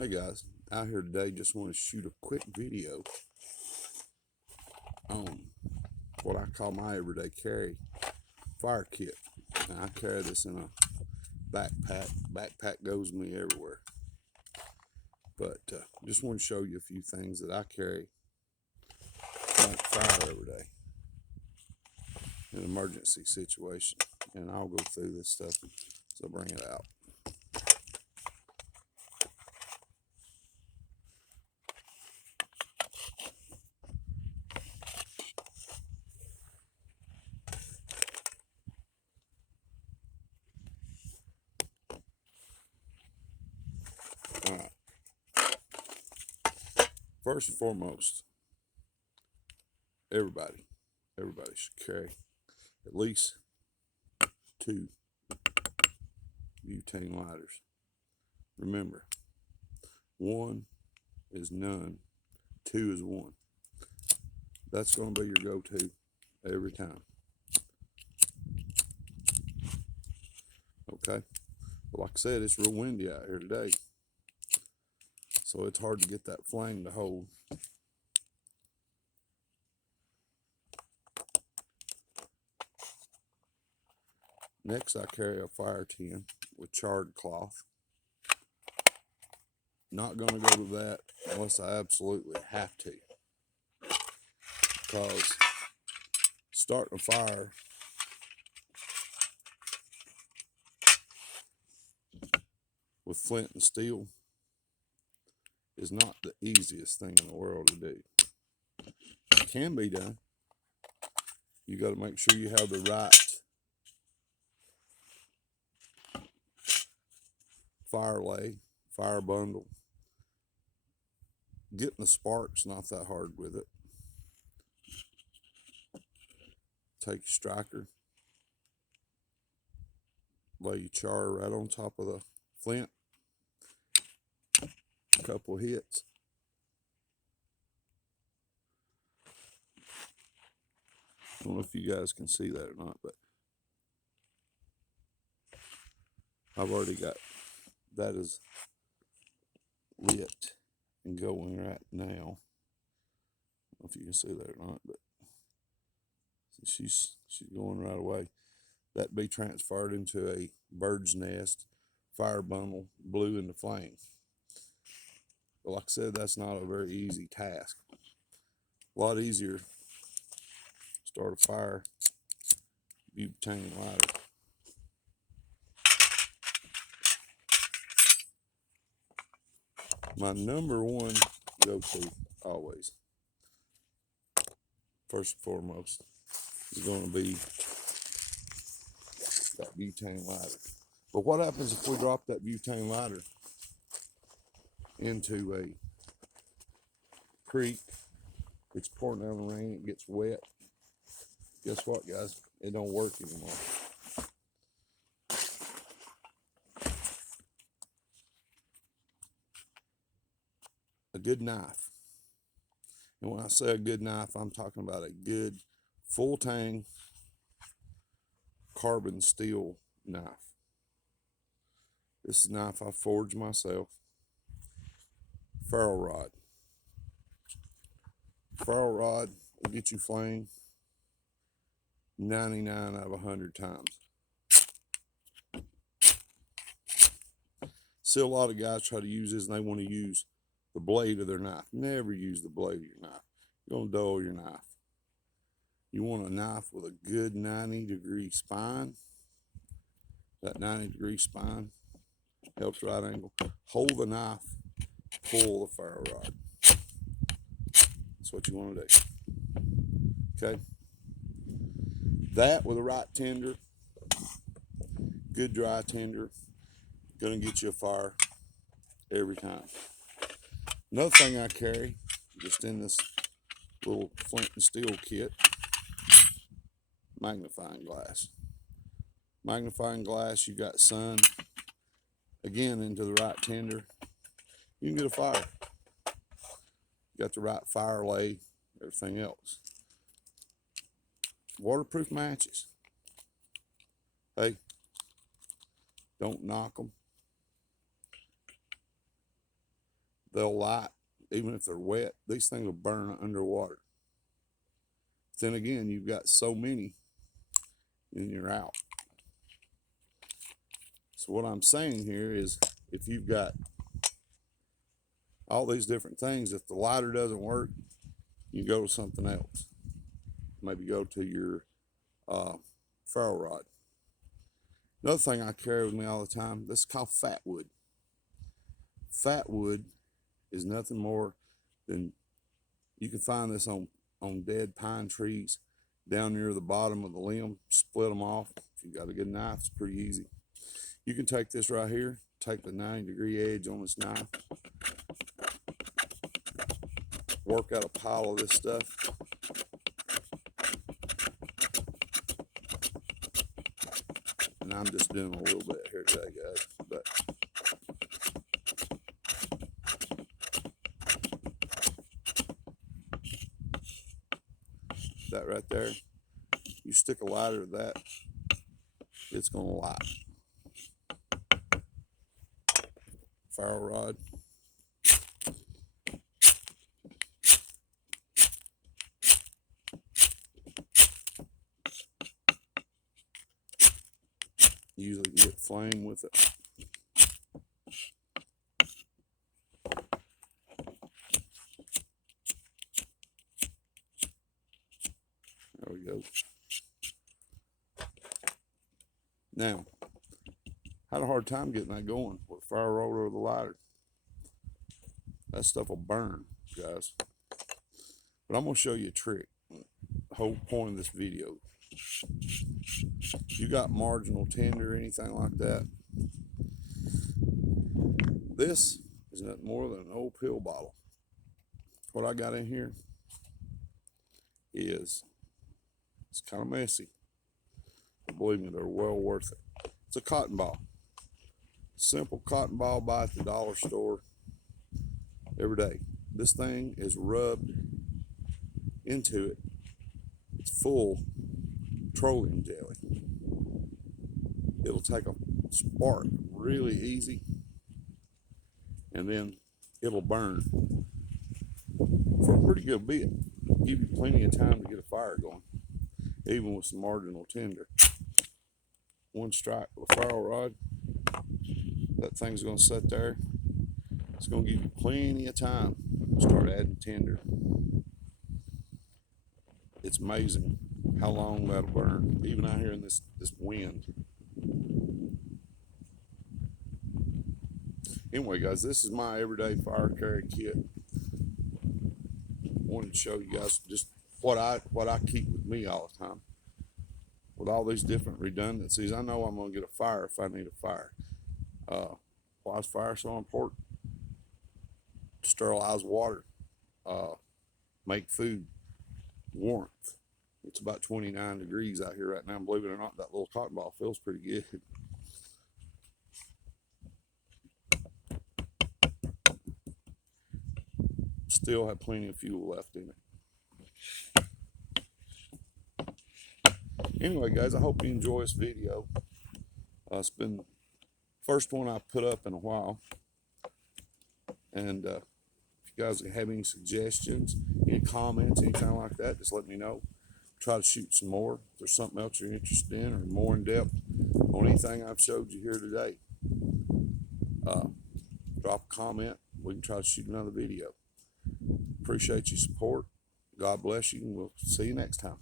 Hey guys, out here today, just want to shoot a quick video on what I call my everyday carry fire kit. Now, I carry this in a backpack. Backpack goes with me everywhere. But just want to show you a few things that I carry like fire every day in an emergency situation. And I'll go through this stuff so bring it out. All right. First and foremost, everybody should carry at least 2 butane lighters. Remember, 1 is none, 2 is 1. That's going to be your go-to every time. Okay? But like I said, it's real windy out here today, so it's hard to get that flame to hold. Next, I carry a Fireteam with charred cloth. Not going to go to that unless I absolutely have to, because starting a fire with flint and steel is not the easiest thing in the world to do. It can be done. You got to make sure you have the right fire lay, fire bundle. Getting the sparks not that hard with it. Take your striker, lay your char right on top of the flint, a couple of hits. I don't know if you guys can see that or not, but I've already got that is lit and going right now. I don't know if you can see that or not, but she's going right away. That be transferred into a bird's nest fire bundle, blew into flame. But like I said, that's not a very easy task. A lot easier to start a fire butane lighter. My number one go-to always, first and foremost, is going to be that butane lighter. But what happens if we drop that butane lighter into a creek? It's pouring down the rain, it gets wet. Guess what, guys? It don't work anymore. A good knife. And when I say a good knife, I'm talking about a good full tang carbon steel knife. This is a knife I forged myself. Ferro rod. Ferro rod will get you flame 99 out of 100 times. See, a lot of guys try to use this and they want to use the blade of their knife. Never use the blade of your knife. You're going to dull your knife. You want a knife with a good 90-degree spine. That 90-degree spine helps right angle. Hold the knife, pull the ferro rod. That's what you want to do. Okay? That with the right tinder, good dry tinder, gonna get you a fire every time. Another thing I carry, just in this little flint and steel kit, magnifying glass. Magnifying glass, you got sun, again into the right tinder, you can get a fire. You got the right fire lay, everything else. Waterproof matches. Hey, don't knock them. they'll light. Even if they're wet, these things will burn underwater. Then again, you've got so many and you're out. So what I'm saying here is, if you've got all these different things, if the lighter doesn't work, you go to something else. Maybe go to your ferro rod. Another thing I carry with me all the time, this is called fat wood. Fat wood is nothing more than, you can find this on dead pine trees down near the bottom of the limb. Split them off. If you got a good knife, it's pretty easy. You can take this right here, take the 90-degree edge on this knife, work out a pile of this stuff. And I'm just doing a little bit here today, guys, but that right there, you stick a lighter to that, it's gonna light. Ferro rod. Usually get flame with it. There we go. Now, had a hard time getting that going with a fire roller or the lighter. That stuff will burn, guys. But I'm gonna show you a trick. The whole point of this video. If you got marginal tinder or anything like that, this is nothing more than an old pill bottle. What I got in here is, it's kind of messy, but believe me, they're well worth it. It's a cotton ball. Simple cotton ball, buy at the dollar store every day. This thing is rubbed into it. It's full petroleum jelly. It'll take a spark really easy, and then it'll burn for a pretty good bit. Give you plenty of time to get a fire going, even with some marginal tinder. One strike with a ferro rod, that thing's gonna sit there. It's gonna give you plenty of time to start adding tinder. It's amazing how long that'll burn, even out here in this wind. Anyway, guys, this is my everyday fire carry kit. Wanted to show you guys just what I keep with me all the time. With all these different redundancies, I know I'm gonna get a fire if I need a fire. Why is fire so important? To sterilize water, make food, warmth. It's about 29 degrees out here right now. Believe it or not, that little cotton ball feels pretty good. Still have plenty of fuel left in it. Anyway, guys, I hope you enjoy this video. It's been the first one I've put up in a while. And if you guys have any suggestions, any comments, anything like that, just let me know. Try to shoot some more. If there's something else you're interested in, or more in depth on anything I've showed you here today, drop a comment. We can try to shoot another video. Appreciate your support. God bless you, and we'll see you next time.